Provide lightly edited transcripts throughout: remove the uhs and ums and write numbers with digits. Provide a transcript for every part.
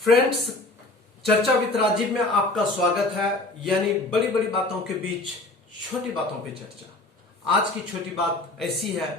Friends, चर्चा with Rajiv में आपका स्वागत है। यानी बड़ी बड़ी बातों के बीच छोटी बातों पे चर्चा। आज की छोटी बात ऐसी है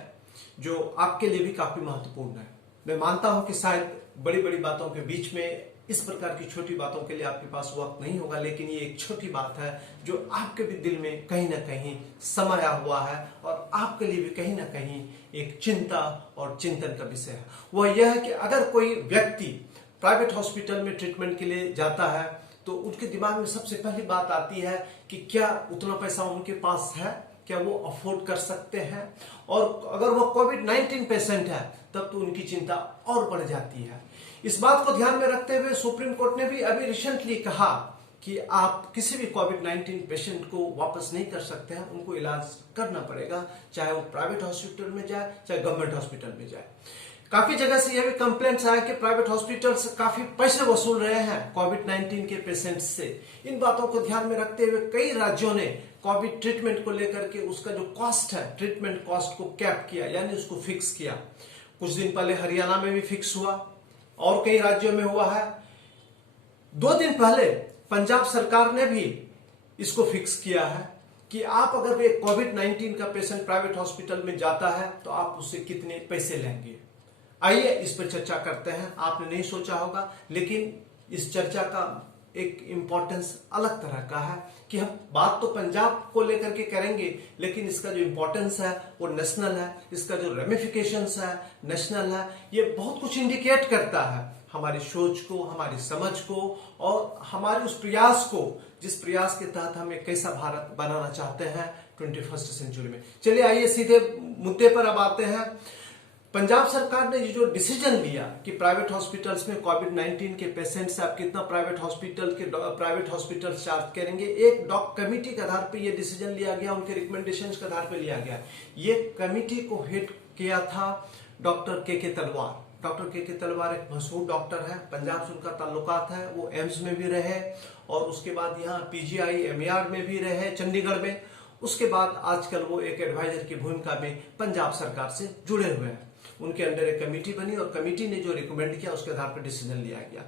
जो आपके लिए भी काफी महत्वपूर्ण है। मैं मानता हूं कि शायद बड़ी बड़ी बातों के बीच में इस प्रकार की छोटी बातों के लिए आपके पास वक्त नहीं होगा, लेकिन ये एक छोटी बात है जो आपके भी दिल में कहीं ना कहीं समाया हुआ है और आपके लिए भी कहीं ना कहीं एक चिंता और चिंतन का विषय है। वह यह है कि अगर कोई व्यक्ति प्राइवेट हॉस्पिटल में ट्रीटमेंट के लिए जाता है तो उनके दिमाग में सबसे पहली बात आती है कि क्या उतना पैसा उनके पास है, क्या वो अफोर्ड कर सकते हैं। और अगर वो कोविड-19 पेशेंट है तब तो उनकी चिंता और बढ़ जाती है। इस बात को ध्यान में रखते हुए सुप्रीम कोर्ट ने भी अभी रिसेंटली कहा कि आप किसी भी कोविड-19 पेशेंट को वापस नहीं कर सकते हैं, उनको इलाज करना पड़ेगा, चाहे वो प्राइवेट हॉस्पिटल में जाए चाहे गवर्नमेंट हॉस्पिटल में जाए। काफी जगह से यह भी कंप्लेंट्स आया कि प्राइवेट हॉस्पिटल्स काफी पैसे वसूल रहे हैं कोविड-19 के पेशेंट्स से। इन बातों को ध्यान में रखते हुए कई राज्यों ने कोविड ट्रीटमेंट को लेकर के उसका जो कॉस्ट है, ट्रीटमेंट कॉस्ट को कैप किया, यानी उसको फिक्स किया। कुछ दिन पहले हरियाणा में भी फिक्स हुआ और कई राज्यों में हुआ है। 2 दिन पहले पंजाब सरकार ने भी इसको फिक्स किया है कि आप अगर एक कोविड-19 का पेशेंट प्राइवेट हॉस्पिटल में जाता है तो आप उससे कितने पैसे लेंगे। आइए इस पर चर्चा करते हैं। आपने नहीं सोचा होगा, लेकिन इस चर्चा का एक इंपॉर्टेंस अलग तरह का है कि हम बात तो पंजाब को लेकर के करेंगे, लेकिन इसका जो इंपॉर्टेंस है वो नेशनल है। इसका जो रेमिफिकेशंस है नेशनल है। ये बहुत कुछ इंडिकेट करता है हमारी सोच को, हमारी समझ को और हमारे उस प्रयास को, जिस प्रयास के तहत हम एक कैसा भारत बनाना चाहते हैं 21st सेंचुरी में। चलिए आइए सीधे मुद्दे पर अब आते हैं। पंजाब सरकार ने ये जो डिसीजन लिया कि प्राइवेट हॉस्पिटल्स में कोविड-19 के पेशेंट से आप कितना प्राइवेट हॉस्पिटल चार्ज करेंगे, एक डॉक कमेटी के आधार पे ये डिसीजन लिया गया, उनके रिकमेंडेशंस के आधार पे लिया गया। ये कमेटी को हेड किया था डॉक्टर के तलवार। डॉक्टर के तलवार एक मशहूर डॉक्टर है, पंजाब से उनका ताल्लुकात है। वो एम्स में भी रहे और उसके बाद यहाँ पीजीआई MER में भी रहे चंडीगढ़ में। उसके बाद आजकल वो एक एडवाइजर की भूमिका में पंजाब सरकार से जुड़े हुए हैं। उनके अंडर एक कमेटी बनी और कमेटी ने जो रिकमेंड किया उसके आधार पर डिसीजन लिया गया।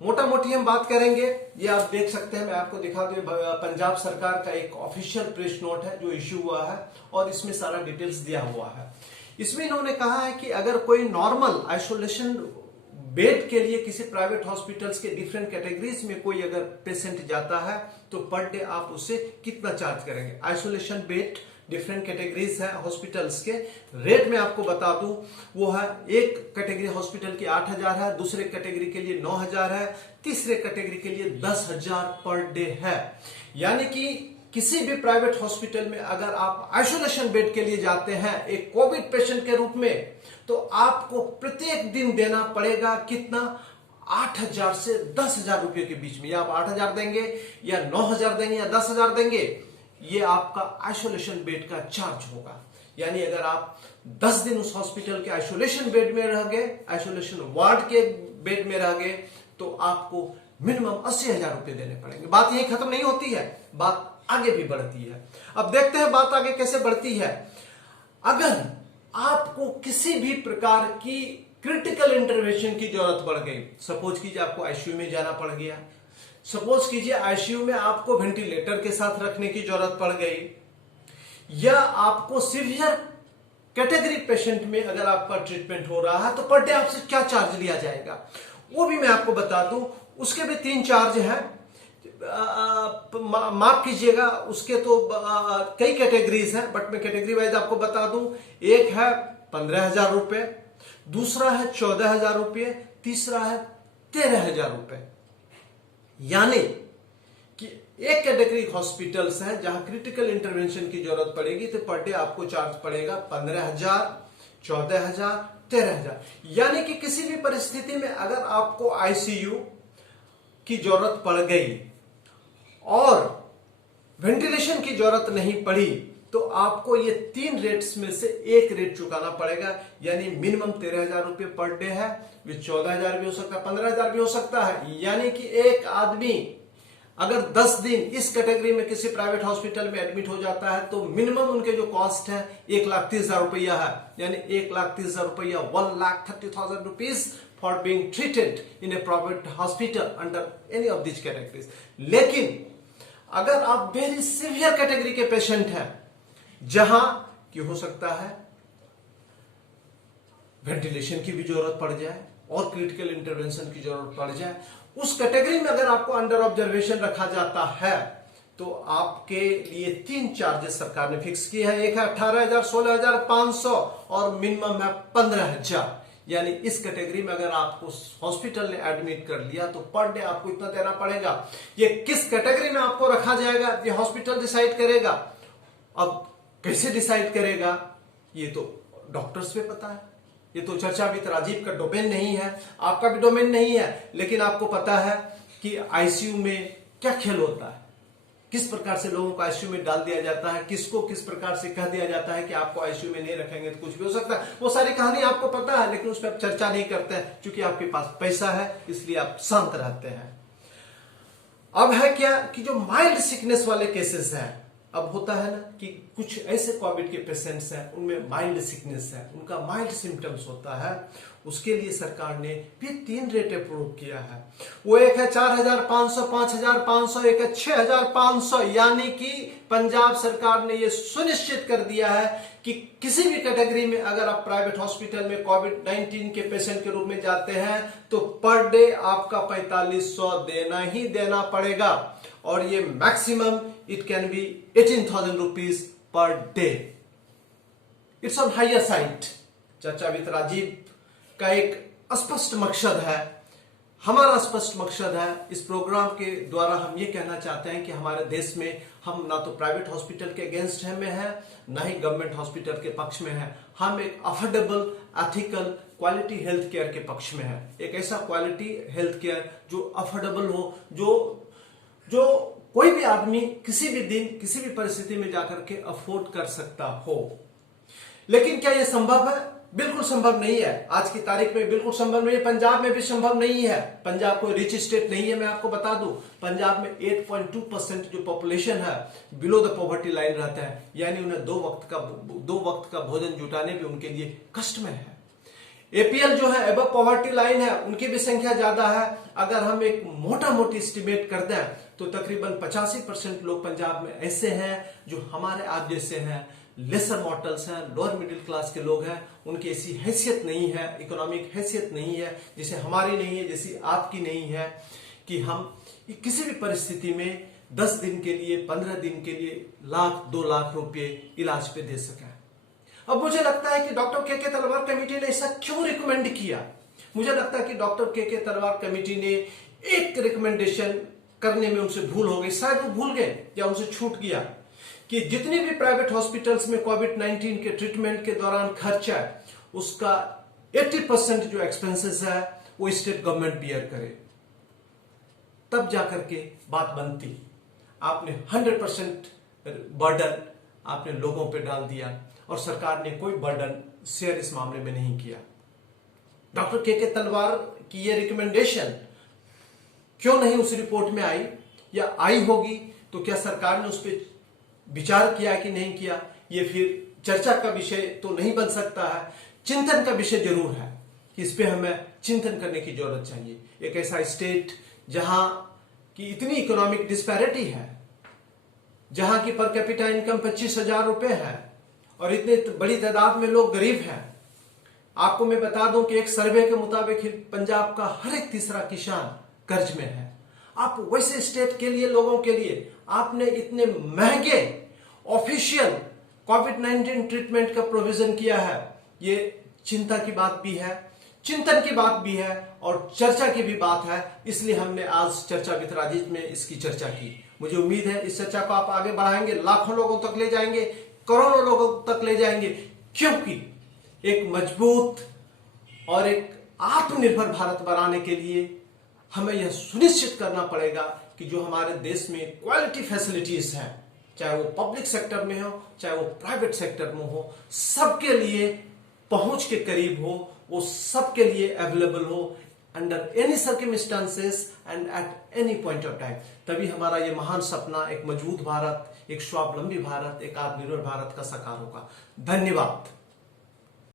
मोटा मोटी हम बात करेंगे, ये आप देख सकते हैं, मैं आपको दिखा दूं। पंजाब सरकार का एक ऑफिशियल प्रेस नोट है जो इश्यू हुआ है और इसमें सारा डिटेल्स दिया हुआ है। इसमें इन्होंने कहा है कि अगर कोई नॉर्मल आइसोलेशन बेड के लिए किसी प्राइवेट हॉस्पिटल्स के डिफरेंट कैटेगरीज में कोई अगर पेशेंट जाता है तो पर डे आप उससे कितना चार्ज करेंगे। आइसोलेशन बेड डिफरेंट कैटेगरीज है हॉस्पिटल्स के रेट में आपको बता दूं, वो है एक कैटेगरी हॉस्पिटल की 8,000 है, दूसरे कैटेगरी के लिए 9,000 है, तीसरे कैटेगरी के लिए 10,000 पर डे है। यानी कि किसी भी प्राइवेट हॉस्पिटल में अगर आप आइसोलेशन बेड के लिए जाते हैं एक कोविड पेशेंट के रूप में, तो आपको प्रत्येक दिन देना पड़ेगा कितना, 8,000 से 10,000 रुपए के बीच में। या आप 8,000 देंगे या 9,000 देंगे या 10,000 देंगे, ये आपका आइसोलेशन बेड का चार्ज होगा। यानी अगर आप 10 दिन उस हॉस्पिटल के आइसोलेशन बेड में रह गए, आइसोलेशन वार्ड के बेड में रह गए, तो आपको मिनिमम 80,000 रुपए देने पड़ेंगे। बात यही खत्म नहीं होती है, बात आगे भी बढ़ती है। अब देखते हैं बात आगे कैसे बढ़ती है। अगर आपको किसी भी प्रकार की क्रिटिकल इंटरवेंशन की जरूरत पड़ गई, सपोज कीजिए आपको आईसीयू में जाना पड़ गया, सपोज कीजिए आईसीयू में आपको वेंटिलेटर के साथ रखने की जरूरत पड़ गई, या आपको सीवियर कैटेगरी पेशेंट में अगर आपका ट्रीटमेंट हो रहा है तो पर डे आपसे क्या चार्ज लिया जाएगा, वो भी मैं आपको बता दूं। उसके भी 3 चार्ज हैं, माफ कीजिएगा, उसके तो कई कैटेगरीज हैं, बट मैं कैटेगरी वाइज आपको बता दूं। एक है 15,000 रुपए, दूसरा है 14,000 रुपए, तीसरा है 13,000 रुपए। यानी कि एक कैटेगरी हॉस्पिटल्स हैं जहां क्रिटिकल इंटरवेंशन की जरूरत पड़ेगी तो पर डे आपको चार्ज पड़ेगा 15,000, 14,000, 13,000। यानी कि किसी भी परिस्थिति में अगर आपको आईसीयू की जरूरत पड़ गई और वेंटिलेशन की जरूरत नहीं पड़ी तो आपको ये 3 रेट्स में से एक रेट चुकाना पड़ेगा। यानी मिनिमम 13,000 रुपए पर डे है, 14,000 भी हो सकता है, 15,000 भी हो सकता है। यानी कि एक आदमी अगर 10 दिन इस कैटेगरी में किसी प्राइवेट हॉस्पिटल में एडमिट हो जाता है तो मिनिमम उनके जो कॉस्ट है 1,30,000 रुपया है, यानी 1,30,000 रुपया, 1,30,000 rupees for being treated in A private hospital under any of this categories. लेकिन अगर आप वेरी सीवियर कैटेगरी के पेशेंट हैं, जहां कि हो सकता है वेंटिलेशन की भी जरूरत पड़ जाए और क्रिटिकल इंटरवेंशन की जरूरत पड़ जाए, उस कैटेगरी में अगर आपको अंडर ऑब्जर्वेशन रखा जाता है तो आपके लिए 3 चार्जेस सरकार ने फिक्स किए हैं। एक है 18,000, 16,500 और मिनिमम है 15,000। यानी इस कैटेगरी में अगर आपको हॉस्पिटल ने एडमिट कर लिया तो पर डे आपको इतना देना पड़ेगा। ये किस कैटेगरी में आपको रखा जाएगा ये हॉस्पिटल डिसाइड करेगा। अब कैसे डिसाइड करेगा ये तो डॉक्टर्स पे पता है, ये तो चर्चा विद राजीव का डोमेन नहीं है, आपका भी डोमेन नहीं है। लेकिन आपको पता है कि आईसीयू में क्या खेल होता है, किस प्रकार से लोगों को आईसीयू में डाल दिया जाता है, किसको किस प्रकार से कह दिया जाता है कि आपको आईसीयू में नहीं रखेंगे तो कुछ भी हो सकता है। वो सारी कहानी आपको पता है, लेकिन उस पर आप चर्चा नहीं करते हैं क्योंकि आपके पास पैसा है, इसलिए आप शांत रहते हैं। अब है क्या कि जो माइल्ड सिकनेस वाले केसेस हैं, अब होता है ना कि कुछ ऐसे कोविड के पेशेंट्स हैं उनमें माइल्ड सिकनेस है, उनका माइल्ड सिम्टम्स होता है, उसके लिए सरकार ने भी 3 रेट अप्रूव किया है। वो एक है 4,500, 5,500, एक है 6,500। यानी कि पंजाब सरकार ने ये सुनिश्चित कर दिया है कि किसी भी कैटेगरी में अगर आप प्राइवेट हॉस्पिटल में कोविड-19 के पेशेंट के रूप में जाते हैं तो पर डे आपका 4,500 देना ही देना पड़ेगा। और ये maximum it can be 18,000 rupees per day. It's on higher side. चर्चा विद राजीव का एक स्पष्ट मकसद है, हमारा स्पष्ट मकसद है। इस प्रोग्राम के द्वारा हम ये कहना चाहते हैं कि हमारे देश में हम ना तो प्राइवेट हॉस्पिटल के अगेंस्ट में है, ना ही गवर्नमेंट हॉस्पिटल के पक्ष में है। हम एक affordable, ethical, quality health care के पक्ष में है। एक ऐसा क्वालिटी हेल्थ केयर जो अफोर्डेबल हो, जो कोई भी आदमी किसी भी दिन किसी भी परिस्थिति में जाकर के अफोर्ड कर सकता हो। लेकिन क्या यह संभव है? बिल्कुल संभव नहीं है। आज की तारीख में बिल्कुल संभव नहीं है। पंजाब में भी संभव नहीं है। पंजाब कोई रिच स्टेट नहीं है। मैं आपको बता दूं, पंजाब में 8.2% जो पॉपुलेशन है बिलो द पॉवर्टी लाइन रहता है, यानी उन्हें दो वक्त का भोजन जुटाने भी उनके लिए कष्ट में है। एपीएल जो है एबव पॉवर्टी लाइन है, उनकी भी संख्या ज्यादा है। अगर हम एक मोटा मोटी एस्टिमेट कर दें तो तकरीबन 85% लोग पंजाब में ऐसे हैं जो हमारे आप जैसे हैं, लेसर मॉर्टल्स हैं, लोअर मिडिल क्लास के लोग हैं। उनकी ऐसी हैसियत नहीं है, इकोनॉमिक हैसियत नहीं है जैसे हमारी नहीं है, जैसी आपकी नहीं है कि हम किसी भी परिस्थिति में 10 दिन के लिए, 15 दिन के लिए 1,00,000-2 लाख रुपए इलाज पे दे सकें। अब मुझे लगता है कि डॉक्टर के तलवार कमेटी ने ऐसा क्यों रिकमेंड किया? मुझे लगता है कि डॉक्टर के तलवार कमेटी ने एक रिकमेंडेशन करने में उनसे भूल हो गई, शायद वो भूल गए या उनसे छूट गया कि जितने भी प्राइवेट हॉस्पिटल्स में कोविड-19 के ट्रीटमेंट के दौरान खर्चा है उसका 80% जो एक्सपेंसेस है वो स्टेट गवर्नमेंट बियर करे, तब जाकर के बात बनती। आपने 100% बर्डन आपने लोगों पे डाल दिया और सरकार ने कोई बर्डन शेयर इस मामले में नहीं किया। डॉक्टर के तलवार की ये रिकमेंडेशन क्यों नहीं उस रिपोर्ट में आई, या आई होगी तो क्या सरकार ने उस पर विचार किया कि नहीं किया, ये फिर चर्चा का विषय तो नहीं बन सकता है। चिंतन का विषय जरूर है कि इस पे हमें चिंतन करने की जरूरत चाहिए। एक ऐसा स्टेट जहां की इतनी इकोनॉमिक डिस्पैरिटी है, जहां की पर कैपिटा इनकम 25,000 रुपए है और इतने बड़ी तादाद में लोग गरीब हैं। आपको मैं बता दूं कि एक सर्वे के मुताबिक पंजाब का हर एक तीसरा किसान कर्ज में है। आप वैसे स्टेट के लिए, लोगों के लिए आपने इतने महंगे ऑफिशियल कोविड-19 ट्रीटमेंट का प्रोविजन किया है, ये चिंता की बात भी है, चिंतन की बात भी है और चर्चा की भी बात है। इसलिए हमने आज चर्चा विद राजीव में इसकी चर्चा की। मुझे उम्मीद है इस चर्चा को आप आगे बढ़ाएंगे, लाखों लोगों तक ले जाएंगे, करोड़ों लोगों तक ले जाएंगे, क्योंकि एक मजबूत और एक आत्मनिर्भर भारत बनाने के लिए हमें यह सुनिश्चित करना पड़ेगा कि जो हमारे देश में क्वालिटी फैसिलिटीज हैं, चाहे वो पब्लिक सेक्टर में हो चाहे वो प्राइवेट सेक्टर में हो, सबके लिए पहुंच के करीब हो, वो सबके लिए अवेलेबल हो, under any circumstances and at any point of time. तभी हमारा ये महान सपना, एक मजबूत भारत, एक स्वावलंबी भारत, एक आत्मनिर्भर भारत का साकार होगा। धन्यवाद।